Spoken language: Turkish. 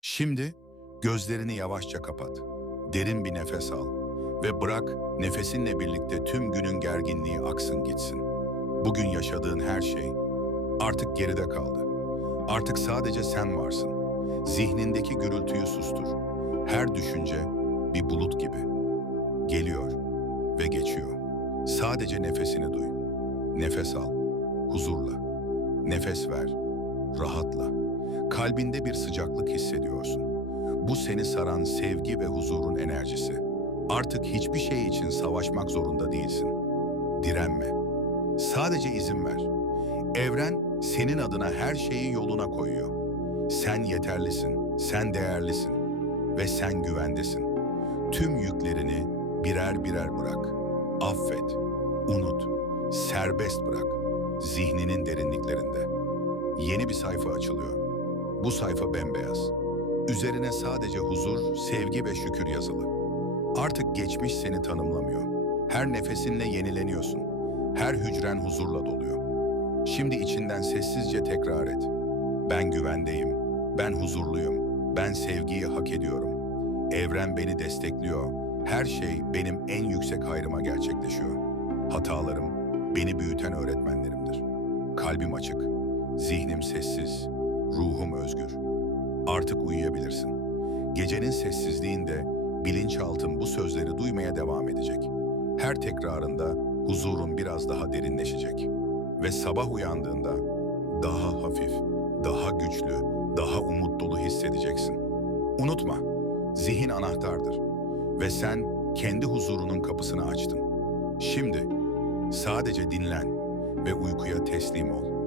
Şimdi gözlerini yavaşça kapat. Derin bir nefes al ve bırak nefesinle birlikte tüm günün gerginliği aksın gitsin. Bugün yaşadığın her şey artık geride kaldı. Artık sadece sen varsın. Zihnindeki gürültüyü sustur. Her düşünce bir bulut gibi. Geliyor ve geçiyor. Sadece nefesini duy. Nefes al, huzurla. Nefes ver, rahatla. Kalbinde bir sıcaklık hissediyorsun. Bu seni saran sevgi ve huzurun enerjisi. Artık hiçbir şey için savaşmak zorunda değilsin. Direnme. Sadece izin ver. Evren senin adına her şeyi yoluna koyuyor. Sen yeterlisin, sen değerlisin ve sen güvendesin. Tüm yüklerini birer birer bırak. Affet, unut, serbest bırak. Zihninin derinliklerinde. Yeni bir sayfa açılıyor. Bu sayfa bembeyaz. Üzerine sadece huzur, sevgi ve şükür yazılı. Artık geçmiş seni tanımlamıyor. Her nefesinle yenileniyorsun. Her hücren huzurla doluyor. Şimdi içinden sessizce tekrar et. Ben güvendeyim. Ben huzurluyum. Ben sevgiyi hak ediyorum. Evren beni destekliyor. Her şey benim en yüksek hayrıma gerçekleşiyor. Hatalarım beni büyüten öğretmenlerimdir. Kalbim açık, zihnim sessiz, ruhum özgür. Artık uyuyabilirsin. Gecenin sessizliğinde bilinçaltın bu sözleri duymaya devam edecek. Her tekrarında huzurun biraz daha derinleşecek. Ve sabah uyandığında daha hafif, daha güçlü, daha umut dolu hissedeceksin. Unutma, zihin anahtardır. Ve sen kendi huzurunun kapısını açtın. Şimdi sadece dinlen ve uykuya teslim ol.